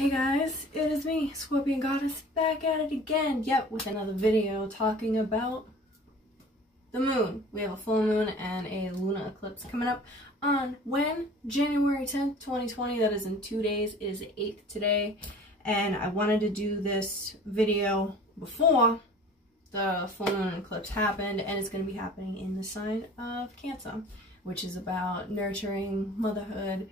Hey guys, it is me, Scorpion Goddess, back at it again, yet with another video talking about the moon. We have a full moon and a lunar eclipse coming up on when? January 10th, 2020, that is in 2 days, it is the 8th today, and I wanted to do this video before the full moon eclipse happened, and it's going to be happening in the sign of Cancer, which is about nurturing, motherhood,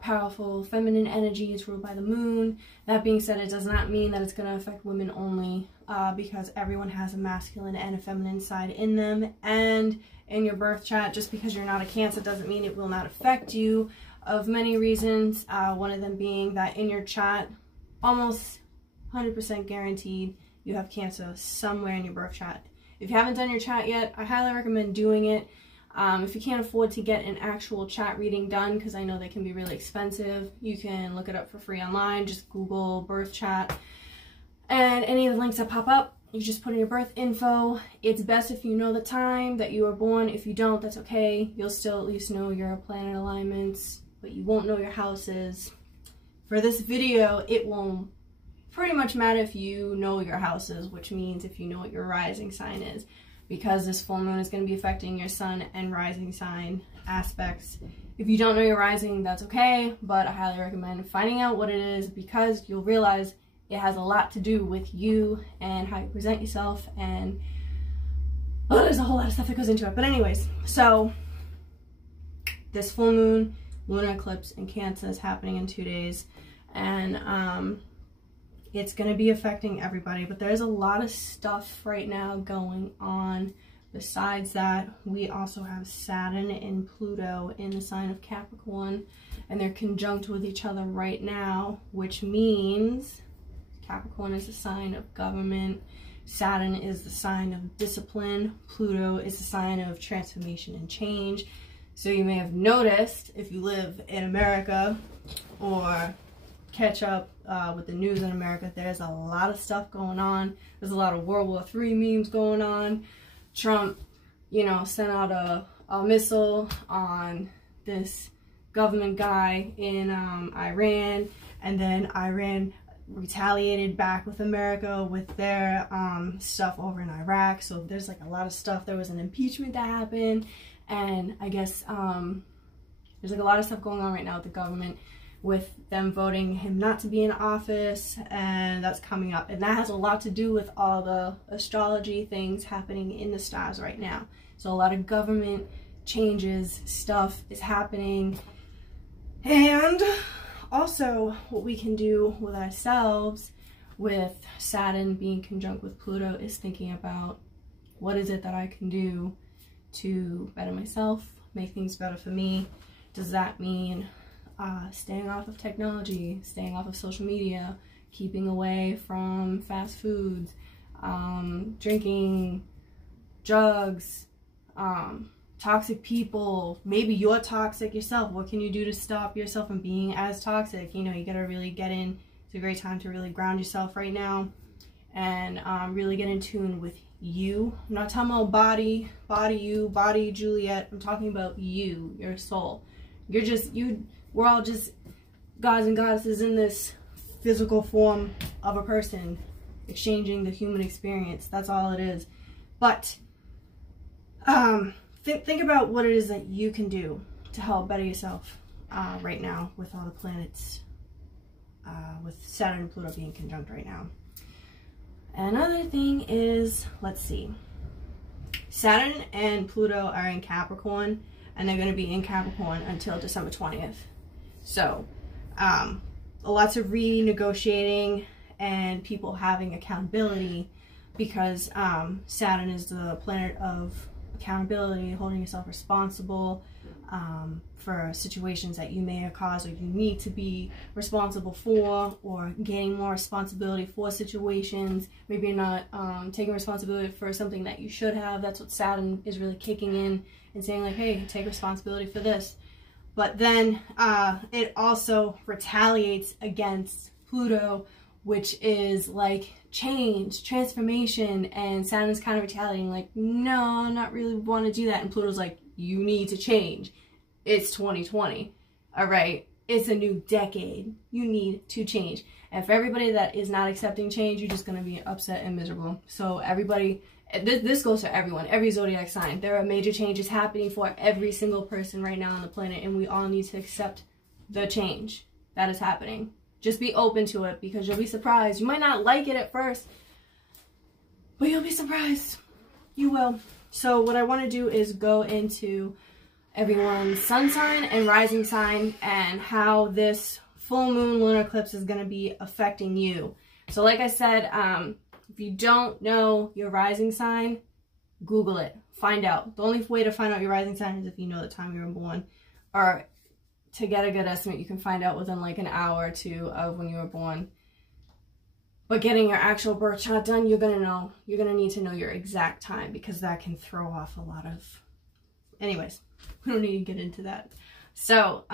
powerful feminine energy is ruled by the moon. That being said, it does not mean that it's going to affect women only, because everyone has a masculine and a feminine side in them, and in your birth chart, just because you're not a Cancer doesn't mean it will not affect you, of many reasons, one of them being that in your chart, almost 100% guaranteed, you have Cancer somewhere in your birth chart. If you haven't done your chart yet, I highly recommend doing it. If you can't afford to get an actual chart reading done, because I know they can be really expensive, you can look it up for free online. Just Google birth chart, and any of the links that pop up, you just put in your birth info. It's best if you know the time that you were born. If you don't, that's okay. You'll still at least know your planet alignments, but you won't know your houses. For this video, it won't pretty much matter if you know your houses, which means if you know what your rising sign is, because this full moon is going to be affecting your sun and rising sign aspects. If you don't know your rising, that's okay, but I highly recommend finding out what it is, because you'll realize it has a lot to do with you and how you present yourself, and there's a whole lot of stuff that goes into it. But anyways, so this full moon, lunar eclipse in Cancer is happening in 2 days, and it's going to be affecting everybody, but there's a lot of stuff right now going on. Besides that, we also have Saturn and Pluto in the sign of Capricorn, and they're conjunct with each other right now, which means Capricorn is the sign of government, Saturn is the sign of discipline, Pluto is the sign of transformation and change. So you may have noticed, if you live in America or catch up with the news in America, there's a lot of stuff going on. There's a lot of World War III memes going on. Trump, sent out a missile on this government guy in Iran, and then Iran retaliated back with America with their stuff over in Iraq. So there's like a lot of stuff. There was an impeachment that happened, and I guess there's like a lot of stuff going on right now with the government, with them voting him not to be in office, and that's coming up. And that has a lot to do with all the astrology things happening in the stars right now. So a lot of government changes, stuff is happening. And also what we can do with ourselves, with Saturn being conjunct with Pluto, is thinking about what is it that I can do to better myself, make things better for me. Does that mean staying off of technology, staying off of social media, keeping away from fast foods, drinking, drugs, toxic people? Maybe you're toxic yourself. What can you do to stop yourself from being as toxic? You gotta really get in. It's a great time to really ground yourself right now, and really get in tune with you. I'm not talking about body Juliet. I'm talking about you, your soul. You're just you. We're all just gods and goddesses in this physical form of a person, exchanging the human experience. That's all it is. But think about what it is that you can do to help better yourself right now, with all the planets, with Saturn and Pluto being conjunct right now. Another thing is, let's see, Saturn and Pluto are in Capricorn, and they're going to be in Capricorn until December 20th. So, lots of renegotiating and people having accountability, because Saturn is the planet of accountability, holding yourself responsible for situations that you may have caused or you need to be responsible for, or gaining more responsibility for situations. Maybe you're not taking responsibility for something that you should have. That's what Saturn is really kicking in and saying, like, hey, take responsibility for this. But then it also retaliates against Pluto, which is like change, transformation, and Saturn's kind of retaliating, like, no, not really want to do that. And Pluto's like, you need to change. It's 2020. All right, It's a new decade. You need to change. And for everybody that is not accepting change, you're just going to be upset and miserable. So everybody, this goes to everyone, every zodiac sign. There are major changes happening for every single person right now on the planet, and we all need to accept the change that is happening. Just be open to it, because you'll be surprised. You might not like it at first, but you'll be surprised. You will. So what I want to do is go into everyone's sun sign and rising sign and how this full moon lunar eclipse is going to be affecting you. So like I said, if you don't know your rising sign, Google it. Find out. The only way to find out your rising sign is if you know the time you were born. Or to get a good estimate, you can find out within like an hour or two of when you were born. But getting your actual birth chart done, you're going to need to know your exact time, because that can throw off a lot of... Anyways, we don't need to get into that. So,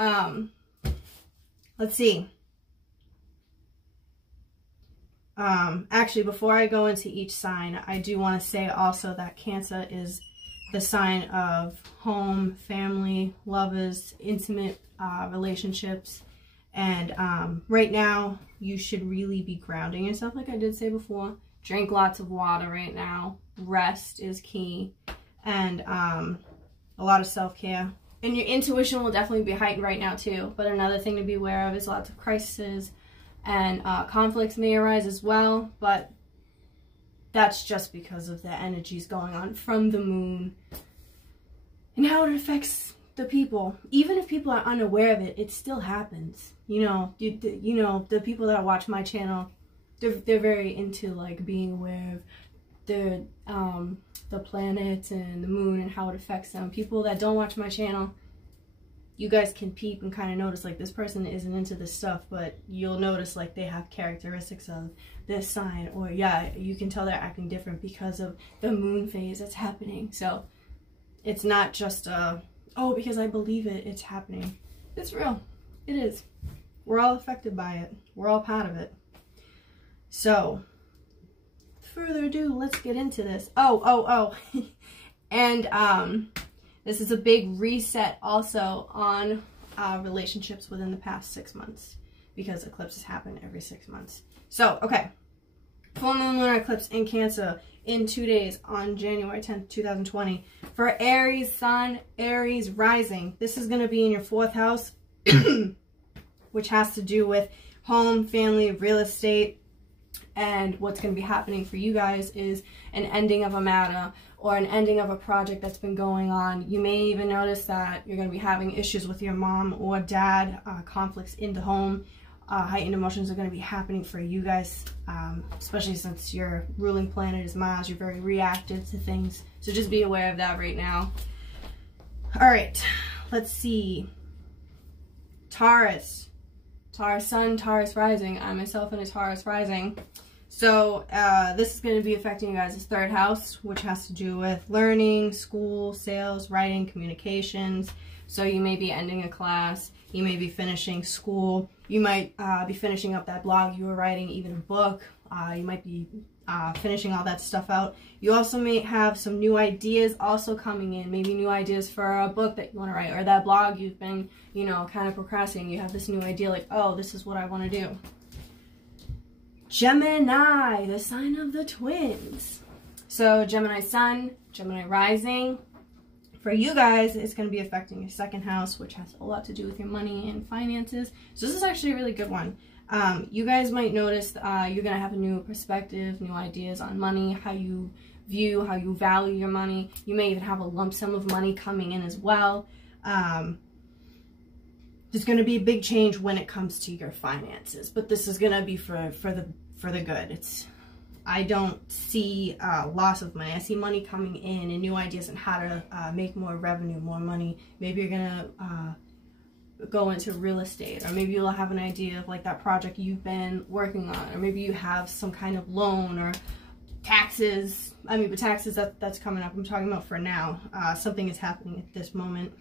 let's see. Actually, before I go into each sign, I do want to say also that Cancer is the sign of home, family, lovers, intimate relationships. And right now, you should really be grounding yourself, like I did say before. Drink lots of water right now. Rest is key. And a lot of self-care. And your intuition will definitely be heightened right now too. But another thing to be aware of is lots of crises and conflicts may arise as well. But that's just because of the energies going on from the moon and how it affects the people. Even if people are unaware of it, it still happens. You know, the people that watch my channel, they're very into like being aware of the planets and the moon and how it affects them. People that don't watch my channel, you guys can peep and kind of notice like this person isn't into this stuff, but you'll notice like they have characteristics of this sign, or yeah, you can tell they're acting different because of the moon phase that's happening. So it's not just oh, because I believe it, it's happening. It's real. It is. We're all affected by it. We're all part of it. So further ado, let's get into this. And this is a big reset also on relationships within the past 6 months, because eclipses happen every 6 months. So, okay. Full moon lunar eclipse in Cancer in 2 days on January 10th, 2020. For Aries sun, Aries rising. This is going to be in your 4th house, which has to do with home, family, real estate. And what's going to be happening for you guys is an ending of a matter or an ending of a project that's been going on. You may even notice that you're going to be having issues with your mom or dad, conflicts in the home. Heightened emotions are going to be happening for you guys, especially since your ruling planet is Mars. You're very reactive to things. So just be aware of that right now. All right, let's see. Taurus. Taurus sun, Taurus rising. I myself am a Taurus rising. So this is going to be affecting you guys' 3rd house, which has to do with learning, school, sales, writing, communications. So you may be ending a class. You may be finishing school. You might be finishing up that blog you were writing, even a book. You might be finishing all that stuff out. You also may have some new ideas also coming in. Maybe new ideas for a book that you want to write, or that blog you've been, you know, kind of procrastinating. You have this new idea like, oh, this is what I want to do. Gemini, the sign of the twins. So Gemini sun, Gemini rising. For you guys, it's going to be affecting your 2nd house, which has a lot to do with your money and finances. So this is actually a really good one. You guys might notice you're going to have a new perspective, new ideas on money, how you view, how you value your money. You may even have a lump sum of money coming in as well. There's going to be a big change when it comes to your finances, but this is going to be for the good. I don't see loss of money. I see money coming in and new ideas on how to make more revenue, more money. Maybe you're going to go into real estate, or maybe you'll have an idea of like that project you've been working on, or maybe you have some kind of loan or taxes. I mean, but taxes, that's coming up. I'm talking about for now. Something is happening at this moment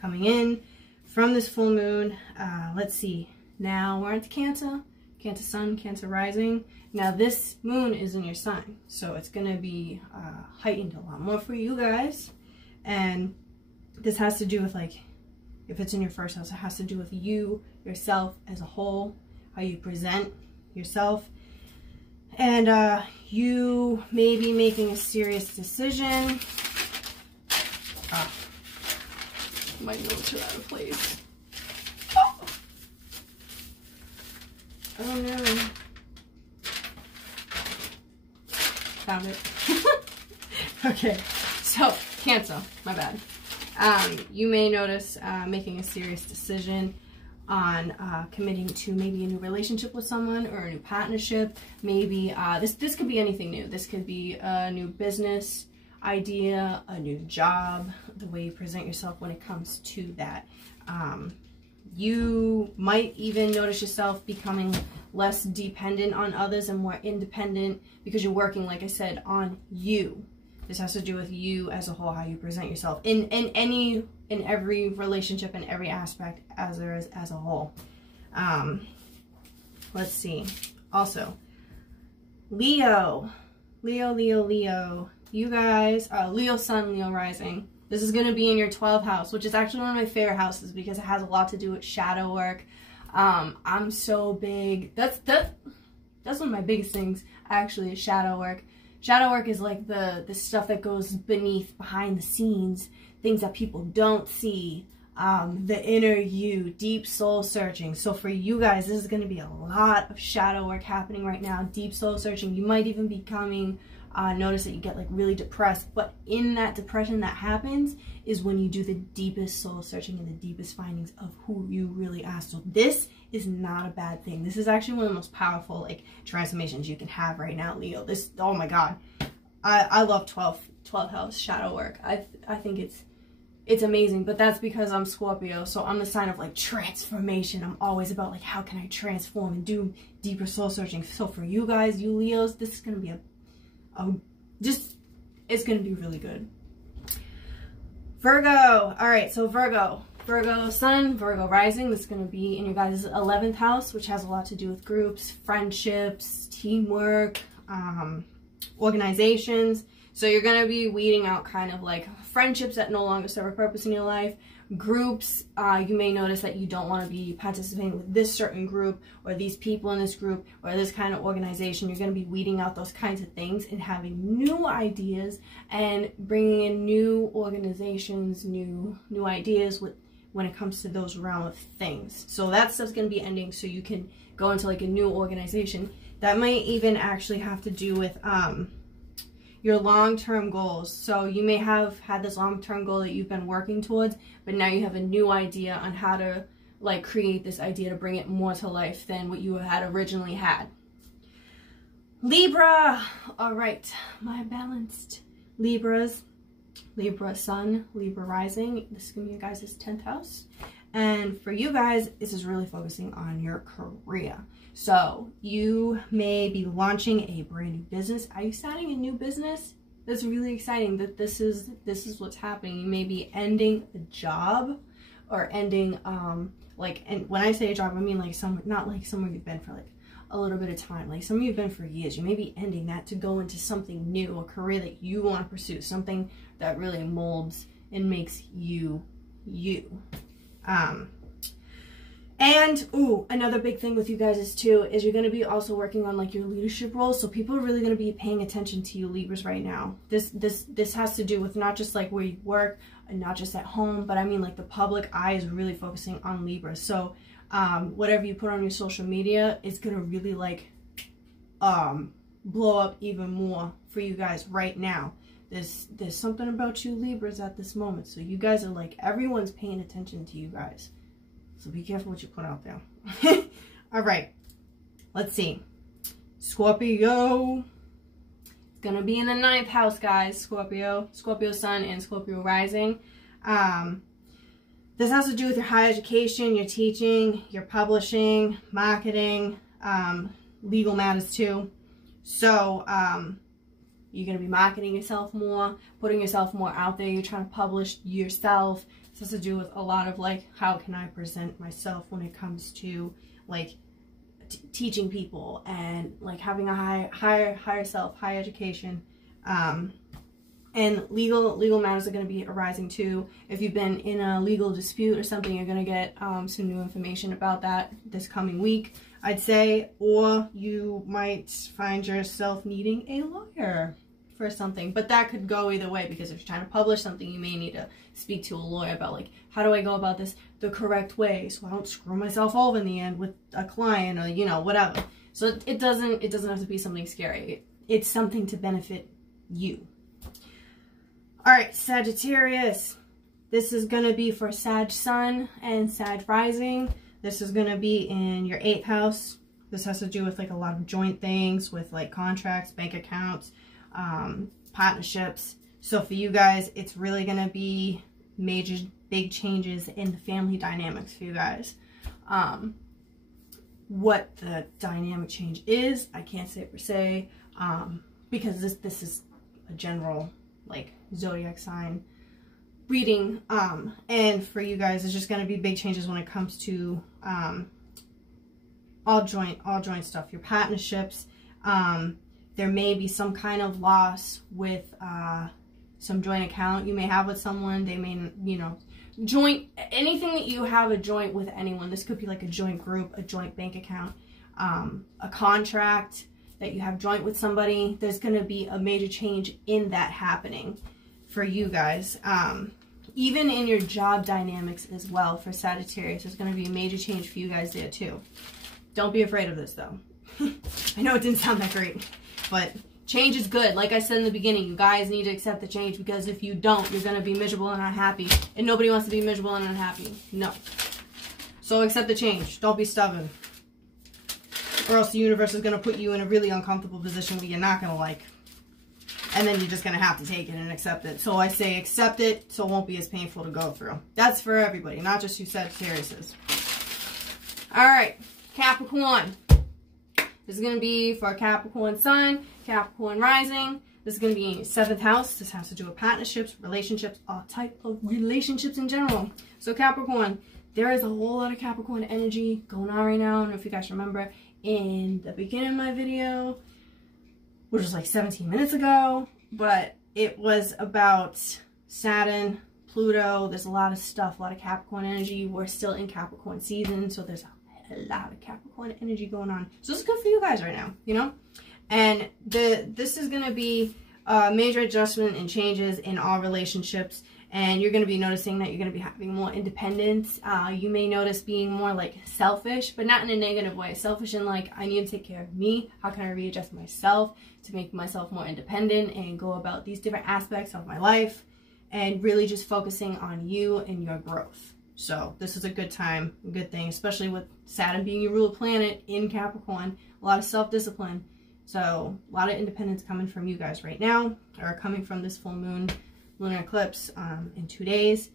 coming in from this full moon. Let's see. Now we're into Cancer. Cancer sun, Cancer rising. Now this moon is in your sign, so it's going to be heightened a lot more for you guys. And this has to do with like If it's in your first house, it has to do with you, yourself as a whole, how you present yourself. And you may be making a serious decision. My notes are out of place. Oh no. Found it. Okay, so Cancer, my bad. You may notice making a serious decision on committing to maybe a new relationship with someone or a new partnership. Maybe this could be anything new. This could be a new business idea, a new job, the way you present yourself when it comes to that. You might even notice yourself becoming less dependent on others and more independent because you're working, like I said, on you. This has to do with you as a whole, how you present yourself in every relationship, in every aspect as there is as a whole. Let's see. Also, Leo. You guys, Leo Sun, Leo Rising. This is going to be in your 12th house, which is actually one of my favorite houses because it has a lot to do with shadow work. I'm so big. That's one of my biggest things, actually, is shadow work. Shadow work is like the stuff that goes behind the scenes, things that people don't see, the inner you, deep soul searching. So for you guys, this is going to be a lot of shadow work happening right now, deep soul searching. You might even be becoming notice that you get like really depressed, but in that depression that happens is when you do the deepest soul searching and the deepest findings of who you really are. So this is not a bad thing. This is actually one of the most powerful like transformations you can have right now, Leo. This, oh my god, I love 12th house shadow work. I think it's amazing, but that's because I'm Scorpio, so I'm the sign of like transformation. I'm always about like how can I transform and do deeper soul searching. So for you guys, you Leos, this is gonna be it's gonna be really good. Virgo. All right, so Virgo Sun, Virgo Rising. This is gonna be in your guys' 11th house, which has a lot to do with groups, friendships, teamwork, organizations. So you're gonna be weeding out kind of like friendships that no longer serve a purpose in your life. Groups, you may notice that you don't want to be participating with this certain group or these people in this group or this kind of organization. You're going to be weeding out those kinds of things and having new ideas and bringing in new organizations, new ideas when it comes to those realm of things. So that stuff's going to be ending so you can go into like a new organization. That might even actually have to do with your long-term goals. So you may have had this long-term goal that you've been working towards, but now you have a new idea on how to like create this idea to bring it more to life than what you had originally had. Libra. All right, my balanced Libras. Libra Sun, Libra Rising. This is gonna be your guys' 10th house. And for you guys, this is really focusing on your career. So you may be launching a brand new business. Are you starting a new business? That's really exciting that this is what's happening. You may be ending a job or ending and when I say a job, I mean like not like somewhere you've been for like a little bit of time, like somewhere you've been for years. You may be ending that to go into something new, a career that you want to pursue, something that really molds and makes you you. And another big thing with you guys is you're going to be also working on like your leadership roles. So people are really going to be paying attention to you Libras right now. This has to do with not just like where you work and not just at home, but I mean like the public eye is really focusing on Libras. So whatever you put on your social media is going to really like blow up even more for you guys right now. There's something about you Libras at this moment. So you guys are like, everyone's paying attention to you guys. So be careful what you put out there. All right, let's see. Scorpio. It's going to be in the 9th house, guys. Scorpio Sun and Scorpio Rising. This has to do with your higher education, your teaching, your publishing, marketing, legal matters too. So you're going to be marketing yourself more, putting yourself more out there. You're trying to publish yourself. This has to do with a lot of like, how can I present myself when it comes to like teaching people and like having a higher self, higher education. And legal matters are going to be arising too. If you've been in a legal dispute or something, you're going to get some new information about that this coming week, I'd say. Or you might find yourself needing a lawyer for something. But that could go either way, because if you're trying to publish something, you may need to speak to a lawyer about, like, how do I go about this the correct way so I don't screw myself over in the end with a client, or, you know, whatever. So it doesn't have to be something scary. It's something to benefit you. All right, Sagittarius. This is going to be for Sag Sun and Sag Rising. This is going to be in your 8th house. This has to do with, like, a lot of joint things with, like, contracts, bank accounts, partnerships. So for you guys, it's really going to be major, big changes in the family dynamics for you guys. What the dynamic change is, I can't say per se, because this is a general, like, zodiac sign reading, and for you guys, it's just going to be big changes when it comes to all joint stuff, your partnerships. There may be some kind of loss with some joint account you may have with someone. They may, you know, joint, anything that you have a joint with anyone. This could be like a joint group, a joint bank account, a contract that you have joint with somebody. There's going to be a major change in that happening for you guys. Even in your job dynamics as well for Sagittarius, there's going to be a major change for you guys there too. Don't be afraid of this though. I know it didn't sound that great, but change is good. Like I said in the beginning, you guys need to accept the change, because if you don't, you're going to be miserable and unhappy, and nobody wants to be miserable and unhappy. No. So accept the change. Don't be stubborn, or else the universe is going to put you in a really uncomfortable position where you're not going to like, and then you're just going to have to take it and accept it. So I say accept it so it won't be as painful to go through. That's for everybody, not just you Sagittariuses. All right, Capricorn. This is going to be for Capricorn Sun, Capricorn Rising. This is going to be in your 7th house. This has to do with partnerships, relationships, all type of relationships in general. So Capricorn, there is a whole lot of Capricorn energy going on right now. I don't know if you guys remember in the beginning of my video, which was like 17 minutes ago, but it was about Saturn, Pluto. There's a lot of stuff, a lot of Capricorn energy. We're still in Capricorn season, so there's a lot of Capricorn energy going on. So this is good for you guys right now, you know? And this is going to be a major adjustment and changes in all relationships. And you're going to be noticing that you're going to be having more independence. You may notice being more like selfish, but not in a negative way. Selfish in like, I need to take care of me. How can I readjust myself to make myself more independent and go about these different aspects of my life, and really just focusing on you and your growth. So this is a good time, a good thing, especially with Saturn being your ruler planet in Capricorn. A lot of self-discipline. So a lot of independence coming from you guys right now, or coming from this full moon lunar eclipse in 2 days.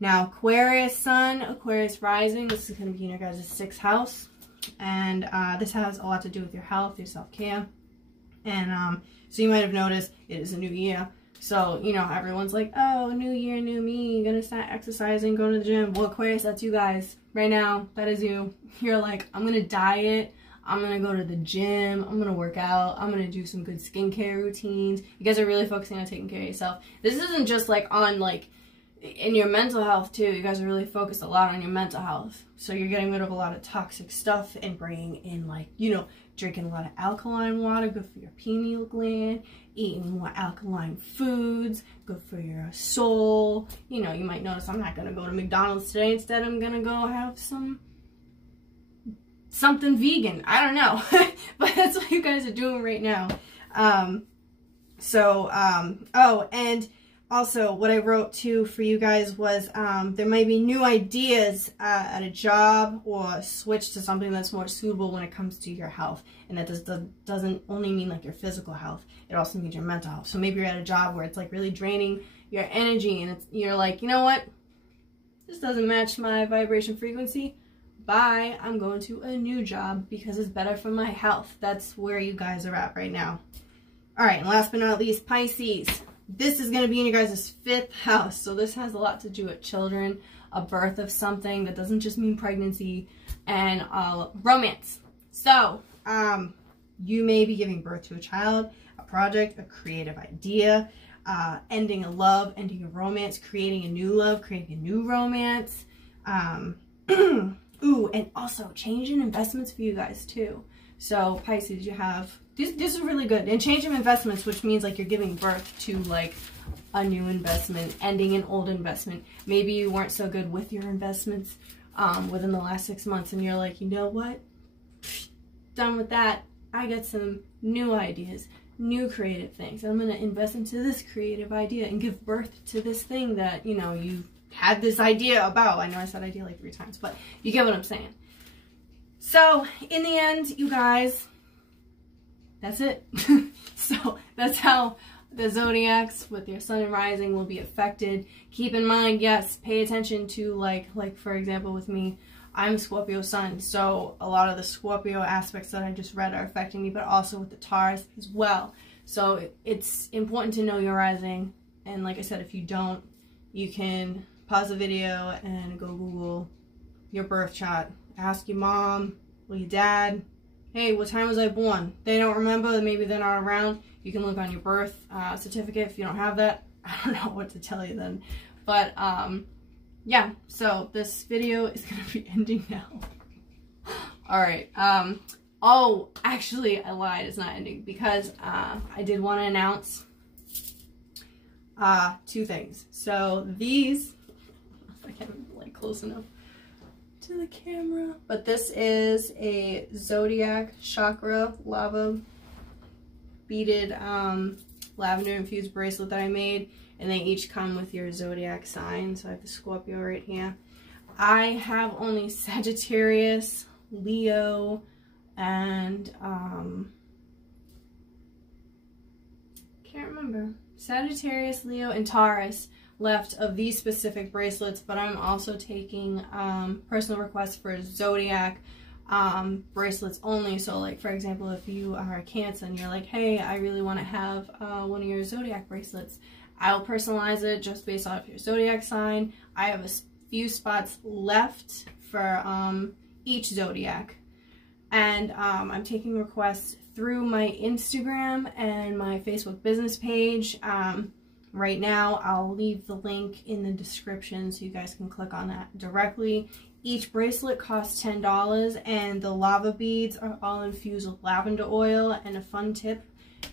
Now Aquarius Sun, Aquarius Rising, this is going to be in your guys' 6th house. And this has a lot to do with your health, your self-care. And so you might have noticed it is a new year. So, you know, everyone's like, oh, new year, new me, gonna start exercising, going to the gym. Well, Aquarius, that's you guys. Right now, that is you. You're like, I'm gonna diet, I'm gonna go to the gym, I'm gonna work out, I'm gonna do some good skincare routines. You guys are really focusing on taking care of yourself. This isn't just like on like, in your mental health too. You guys are really focused a lot on your mental health. So you're getting rid of a lot of toxic stuff and bringing in, like, you know, drinking a lot of alkaline water, good for your pineal gland, eating more alkaline foods, good for your soul. You know, you might notice I'm not going to go to McDonald's today. Instead, I'm going to go have something vegan. I don't know. But that's what you guys are doing right now. Oh, and also what I wrote too for you guys was there might be new ideas at a job, or switch to something that's more suitable when it comes to your health. And that doesn't only mean like your physical health, it also means your mental health. So maybe you're at a job where it's like really draining your energy, and you're like, you know what, this doesn't match my vibration frequency. Bye, I'm going to a new job because it's better for my health. That's where you guys are at right now. All right, and last but not least, Pisces. This is going to be in your guys' 5th house. So this has a lot to do with children, a birth of something. That doesn't just mean pregnancy, and romance. So you may be giving birth to a child, a project, a creative idea. ending a love, ending a romance, creating a new love, creating a new romance. Ooh, and also changing investments for you guys too. So Pisces, you have, this is really good. And change of investments, which means like you're giving birth to like a new investment, ending an old investment. Maybe you weren't so good with your investments within the last 6 months, and you're like, you know what? Done with that. I got some new ideas, new creative things. I'm going to invest into this creative idea and give birth to this thing that, you know, you had this idea about. I know I said idea like 3 times, but you get what I'm saying. So in the end, you guys, that's it. So that's how the zodiacs with your sun and rising will be affected. Keep in mind, yes, pay attention to like for example with me, I'm Scorpio sun, so a lot of the Scorpio aspects that I just read are affecting me, but also with the Taurus as well. So it's important to know your rising, and like I said, if you don't, you can pause the video and go Google your birth chart. Ask your mom or your dad, hey, what time was I born? They don't remember, maybe they're not around. You can look on your birth certificate if you don't have that. I don't know what to tell you then. But yeah, so this video is going to be ending now. Alright, oh, actually, I lied, it's not ending, because I did want to announce 2 things. So these, if I can like close enough to the camera, but this is a Zodiac chakra lava beaded lavender infused bracelet that I made, and they each come with your zodiac sign. So I have the Scorpio right here. I have only Sagittarius, Leo, and can't remember, Sagittarius, Leo, and Taurus left of these specific bracelets, but I'm also taking personal requests for Zodiac bracelets only. So like for example, if you are a Cancer and you're like, hey, I really want to have one of your Zodiac bracelets, I'll personalize it just based off your Zodiac sign. I have a few spots left for each Zodiac, and I'm taking requests through my Instagram and my Facebook business page. Right now, I'll leave the link in the description so you guys can click on that directly. Each bracelet costs $10, and the lava beads are all infused with lavender oil. And a fun tip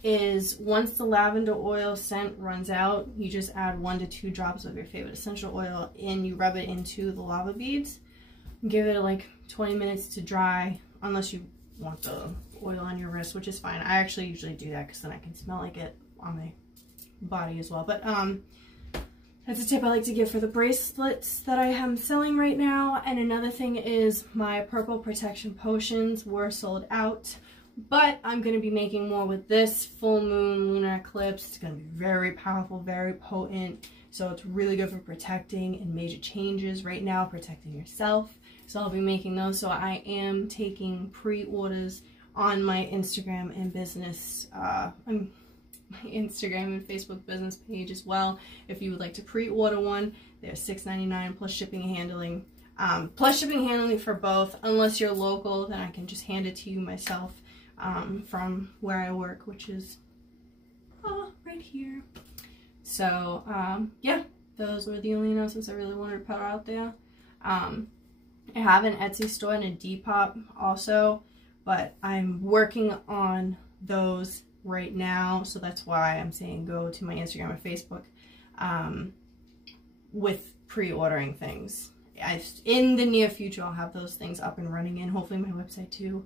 is, once the lavender oil scent runs out, you just add 1 to 2 drops of your favorite essential oil and you rub it into the lava beads. Give it like 20 minutes to dry, unless you want the oil on your wrist, which is fine. I actually usually do that because then I can smell like it on my body as well. But that's a tip I like to give for the bracelets that I am selling right now. And another thing is, my purple protection potions were sold out, but I'm going to be making more with this full moon lunar eclipse. It's going to be very powerful, very potent, so it's really good for protecting and major changes right now, protecting yourself. So I'll be making those. So I am taking pre-orders on my Instagram and business my Instagram and Facebook business page as well. If you would like to pre-order one, they're $6.99 plus shipping and handling. Plus shipping and handling for both. Unless you're local, then I can just hand it to you myself from where I work, which is right here. So yeah, those were the only announcements I really wanted to put out there. I have an Etsy store and a Depop also, but I'm working on those right now, so that's why I'm saying go to my Instagram and Facebook with pre-ordering things. In the near future, I'll have those things up and running, and hopefully my website too.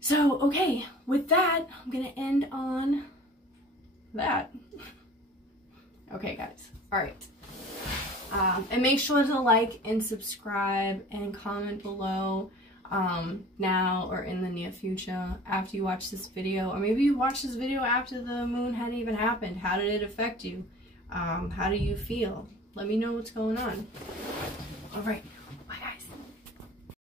So okay, with that, I'm gonna end on that. Okay guys, all right, and make sure to like and subscribe and comment below now or in the near future after you watch this video, or maybe you watched this video after the moon hadn't even happened. How did it affect you? How do you feel? Let me know what's going on. All right.